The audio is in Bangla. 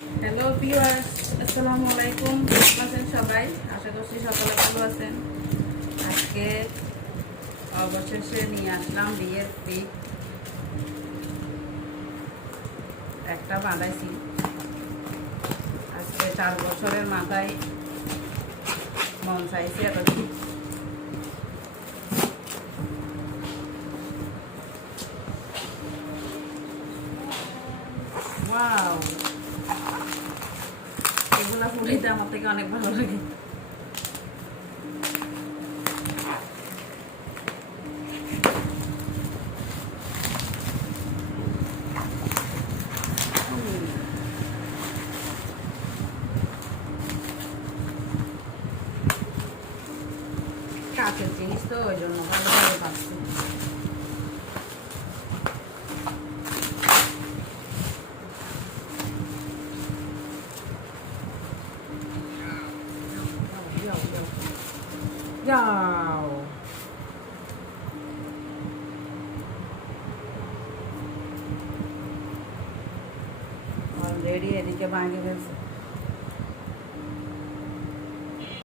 হ্যালো ভিউয়ার্স আসসালামু আলাইকুম কেমন আছেন সবাই? আশা করছি সকালে ভালো আছেন। আজকে অবশেষে নিয়ে আসলাম বিয়ের পিক একটা বাঁধাইছি আজকে চার বছরের মাথায় মন চাইছে এত ঠিক ওয়াও এগুলা ফুলিতে আমার থেকে অনেক ভালো লাগে কাছের জিনিস তো ওই জন্য ভালো Ya. ऑलरेडी एनी के मांगे में